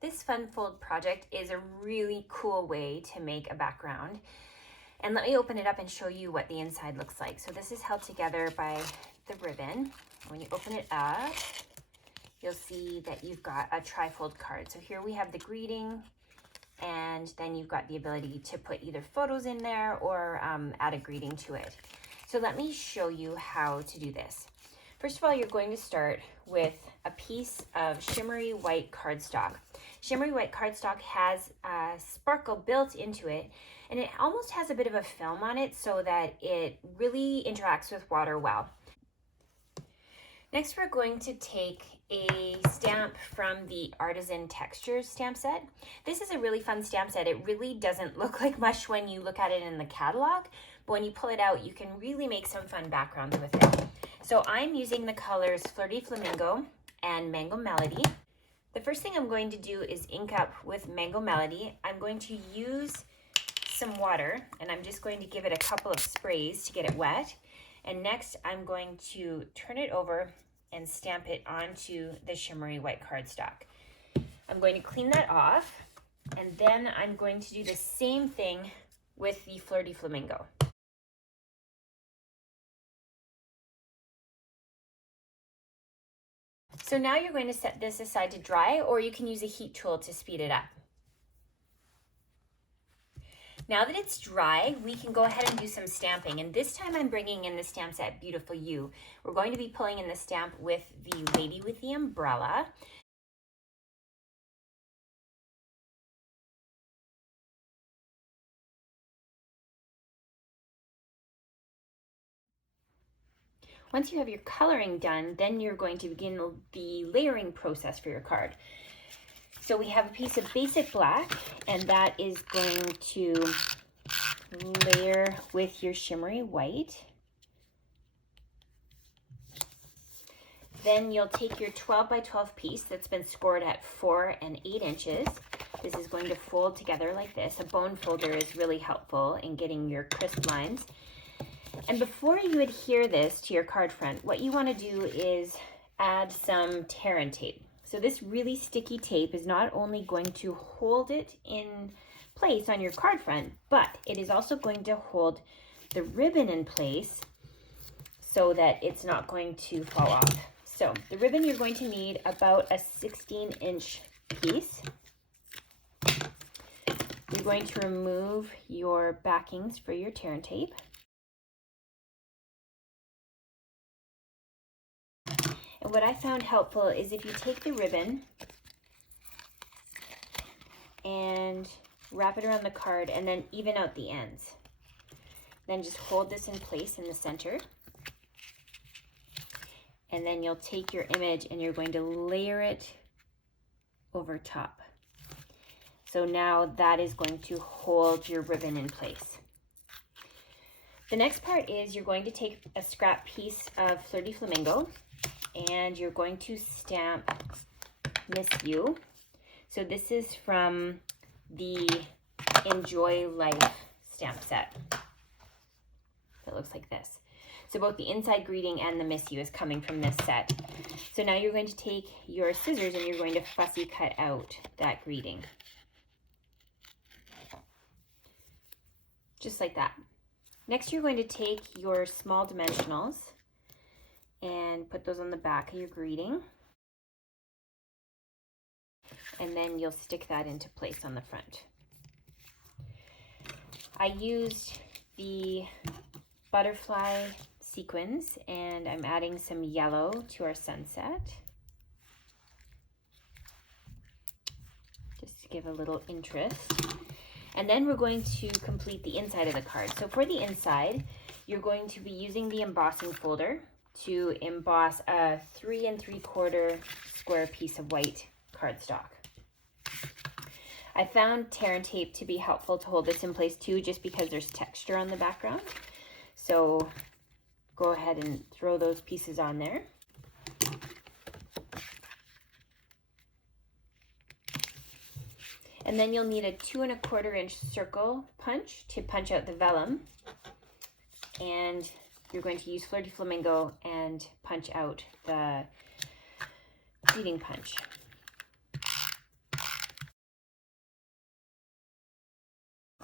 This fun fold project is a really cool way to make a background. And let me open it up and show you what the inside looks like. So this is held together by the ribbon. When you open it up, you'll see that you've got a trifold card. So here we have the greeting, and then you've got the ability to put either photos in there or add a greeting to it. So let me show you how to do this. First of all, you're going to start with a piece of shimmery white cardstock. Shimmery white cardstock has a sparkle built into it, and it almost has a bit of a film on it so that it really interacts with water well. Next, we're going to take a stamp from the Artisan Textures stamp set. This is a really fun stamp set. It really doesn't look like much when you look at it in the catalog, but when you pull it out, you can really make some fun backgrounds with it. So I'm using the colors Flirty Flamingo and Mango Melody. The first thing I'm going to do is ink up with Mango Melody. I'm going to use some water, and I'm just going to give it a couple of sprays to get it wet. And next, I'm going to turn it over and stamp it onto the shimmery white cardstock. I'm going to clean that off, and then I'm going to do the same thing with the Flirty Flamingo. So now you're going to set this aside to dry, or you can use a heat tool to speed it up. Now that it's dry, we can go ahead and do some stamping. And this time I'm bringing in the stamp set Beautiful You. We're going to be pulling in the stamp with the Lady with the Umbrella. Once you have your coloring done, then you're going to begin the layering process for your card. So we have a piece of basic black, and that is going to layer with your shimmery white. Then you'll take your 12 by 12 piece that's been scored at 4 and 8 inches. This is going to fold together like this. A bone folder is really helpful in getting your crisp lines. And before you adhere this to your card front, what you want to do is add some tear and tape. So this really sticky tape is not only going to hold it in place on your card front, but it is also going to hold the ribbon in place so that it's not going to fall off. So the ribbon, you're going to need about a 16-inch piece. You're going to remove your backings for your tear and tape. And what I found helpful is if you take the ribbon and wrap it around the card and then even out the ends. Then just hold this in place in the center. And then you'll take your image and you're going to layer it over top. So now that is going to hold your ribbon in place. The next part is you're going to take a scrap piece of Flirty Flamingo and you're going to stamp Miss You. So this is from the Enjoy Life stamp set. It looks like this. So both the inside greeting and the Miss You is coming from this set. So now you're going to take your scissors and you're going to fussy cut out that greeting. Just like that. Next, you're going to take your small dimensionals and put those on the back of your greeting. And then you'll stick that into place on the front. I used the butterfly sequins and I'm adding some yellow to our sunset. Just to give a little interest. And then we're going to complete the inside of the card. So for the inside, you're going to be using the embossing folder to emboss a 3 3/4 square piece of white cardstock. I found tear and tape to be helpful to hold this in place too, just because there's texture on the background. So go ahead and throw those pieces on there. And then you'll need a 2 1/4 inch circle punch to punch out the vellum. And you're going to use Flirty Flamingo and punch out the greeting punch.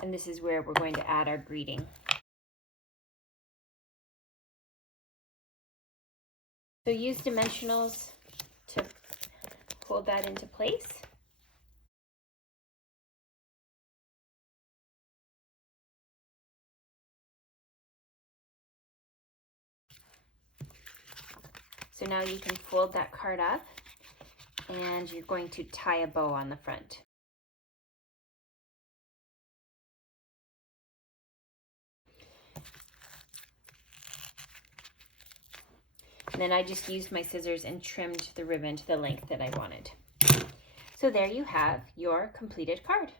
And this is where we're going to add our greeting. So use dimensionals to hold that into place. So now you can fold that card up and you're going to tie a bow on the front. And then I just used my scissors and trimmed the ribbon to the length that I wanted. So there you have your completed card.